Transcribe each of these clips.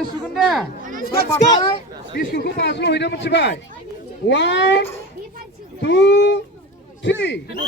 आरो सुगोन दे होमबाथाय बिस्कुटखौ बाज्ल' हैनो मिथिबाय 1 2 3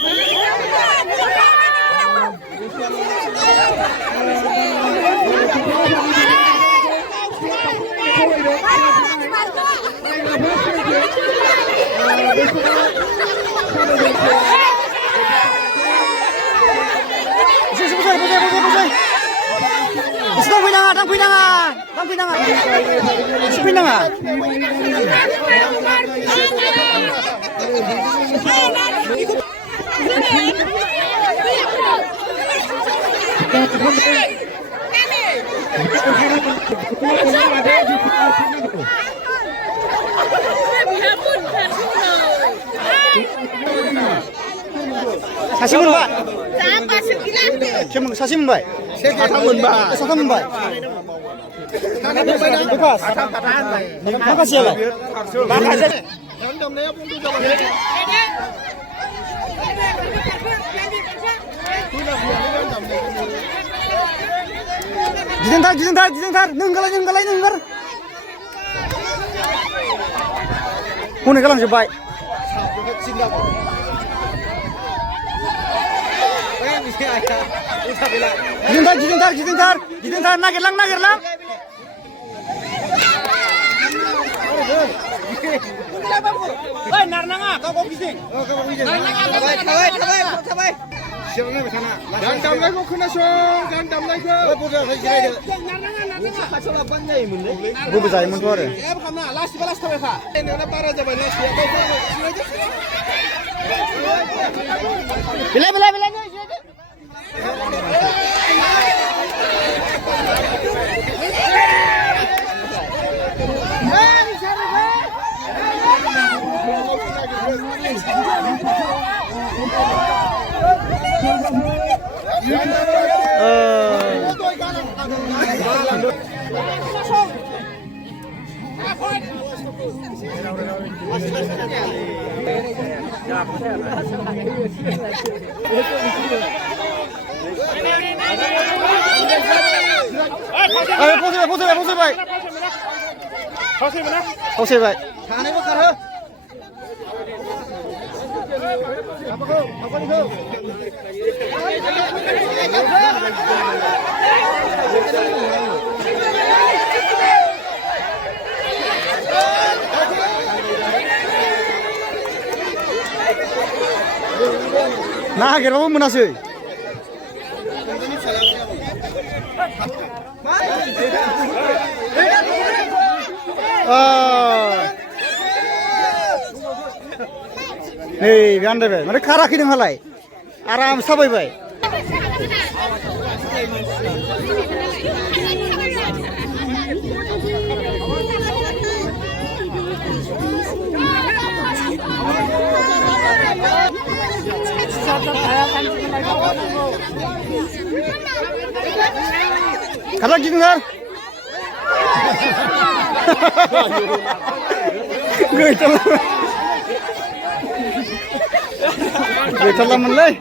사실 문바. 사실 문바. 사탐 문바. 사탐 문바. makasih ya makasih jidentar nenggar hune kalang sebai jidentar nagerlang Oi, narnanga, kau bising. Oh, kau bising. Tabai. Siapa sana? Dan damai kau kena song, dan damai kau. Oh, boleh saya jirai deh. Narnanga. Kacau lapan nih mun. Gue bisa mun tuh ada. Eh, kena last balas tahu ya. Ini ada para jaban last ya. Bila nih. Posisi baik. Posisi baik. Thane bakar ha. Apa kau? Apa ni kau? Nah, kira apa menasih? Hei, biar deh, mereka karak ini malai, aram sabai bay. Karak gitu kan? Gue telah mulai.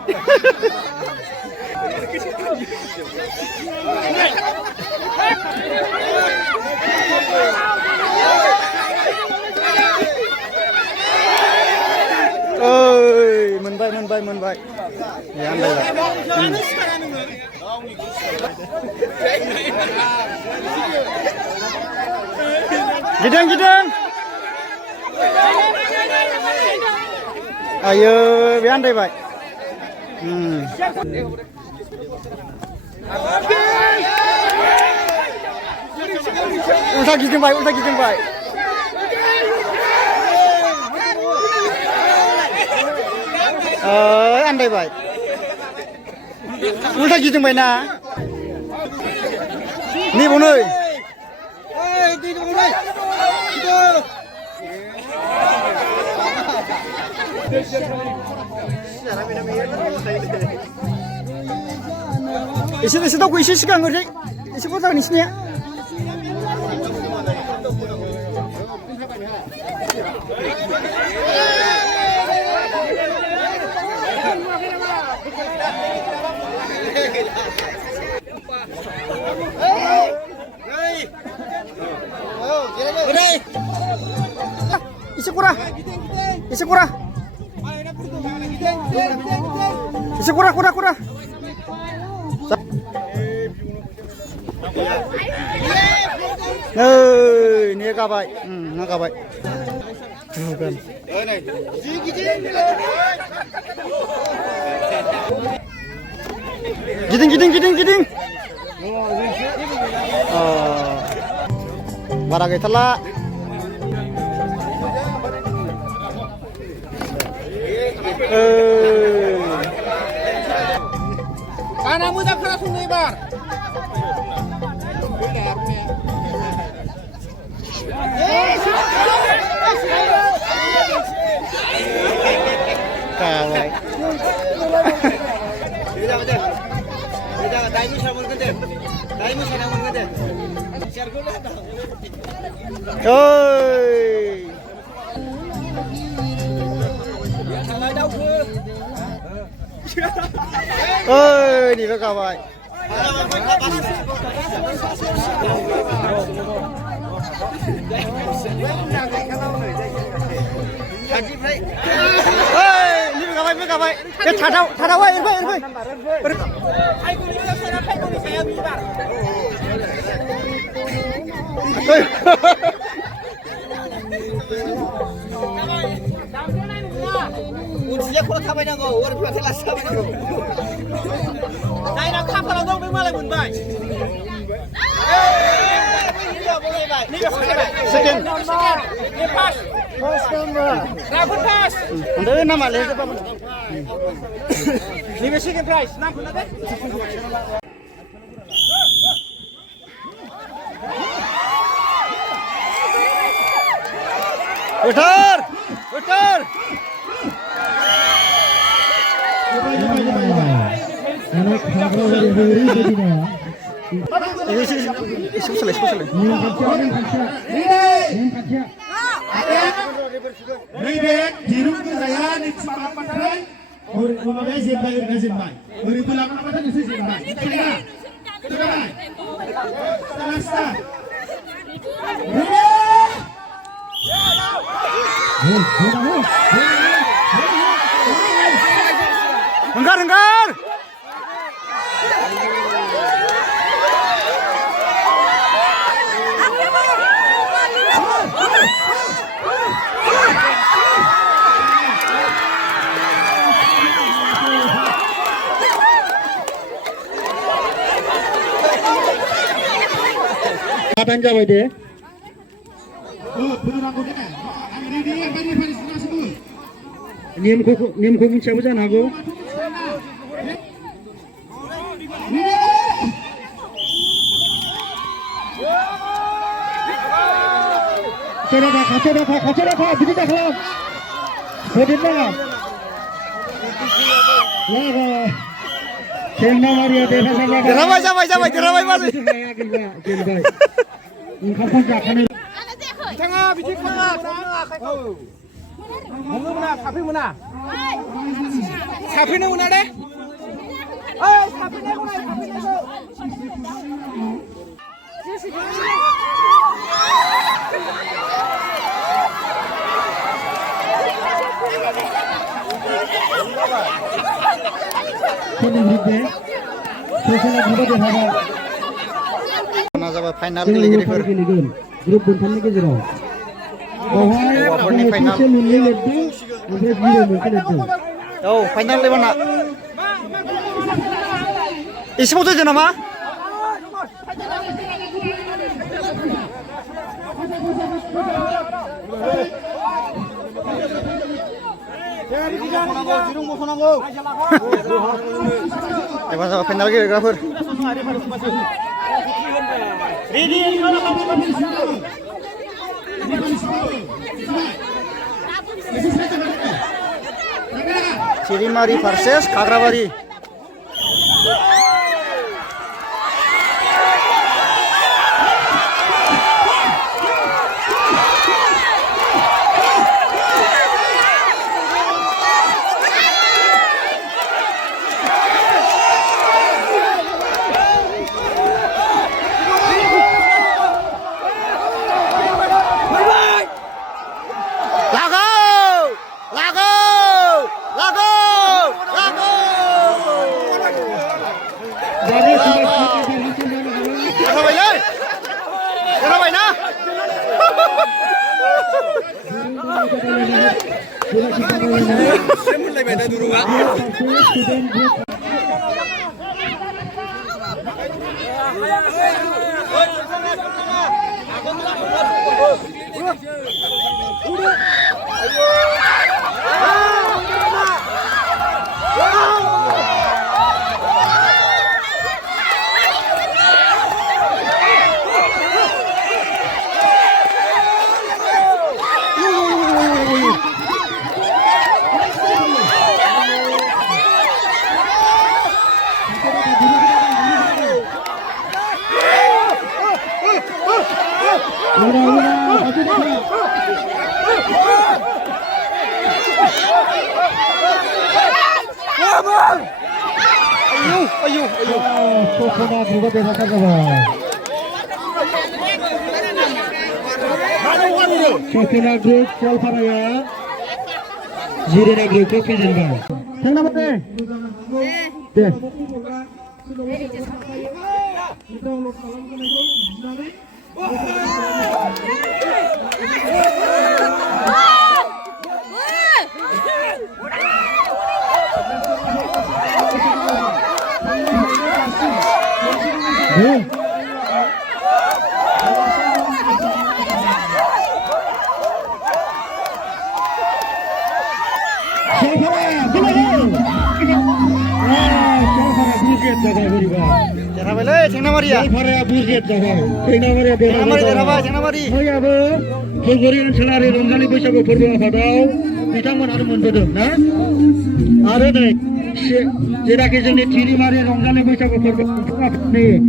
Oi, menbaik. Ya, menbaik. Gidang. Ayo, biar deh, baik. Ulta gidang baik. Andai baik. Ulta gidang baik na. Ni bunoi. Di bunoi. Isi tau isi sekarang ngerti, isi kau tahu isinya. kurang. Isi kurang. Isi kurang. Ini kabai. Kabai. Bukan. Giting. Bara gaytala. Kana muda खोनासंनो एबार Kabai. Ôi, đi với cả vậy. Ôi, đi với cả vậy. Cái thả đâu ơi, yên vui. 우지야 코로 타봐야고 오늘 표 텔라스 타봐야고 나이랑 카파랑 동 백만을 문바이 Second. pass Raffle pass Under nama leh apa? Ni second prize nam pun ada Putar. Selesai. Ribet dirungku saya di sepakat pantai. Udah zimbai. Beribu lapan apa tadi sih zimbai? Sudah. Start. Enggar. Kapan jawab dia? नियम को मुझे समझा ना गो खाचो रखा busy देखला होदिना यार खेलना मारिया देखा Derabai masih. खाफन जाखाने बिथाङा बिदि खाङा हमनो मोना साफैनो मोना दे ओइ साफैनायखौ जाबाय फाइनाल गेलेगिरिफोर ग्रुप मोनथामनि गेजेराव हौवाफोरनि फाइनाल औ फाइनाल लेबाना एसेबाव जायो नामा एबार जाबाय फाइनाल गेलेग्राफोर Cirimari versus Kagrawari. Laga! 세물레매다 누르가. 소소나 누가 대사가봐. 소소나 그룹 썰파라야. 지레나 그룹 커피전가. 생나무네. 네. 네. 썰파라 그만해. 썰파라 부르겠다가 우리가. 대나발래 장나마리야. 썰파라 부르겠다가. 장나마리야 장나마리 대나봐 장나마리. 뭐야고 볼거리는 전날에 롱살리 보시고 보러 가다오 비상만 하는 문제든 나 아래네 제라게 전에 뒤리 말에 롱살리 보시고 보러 가네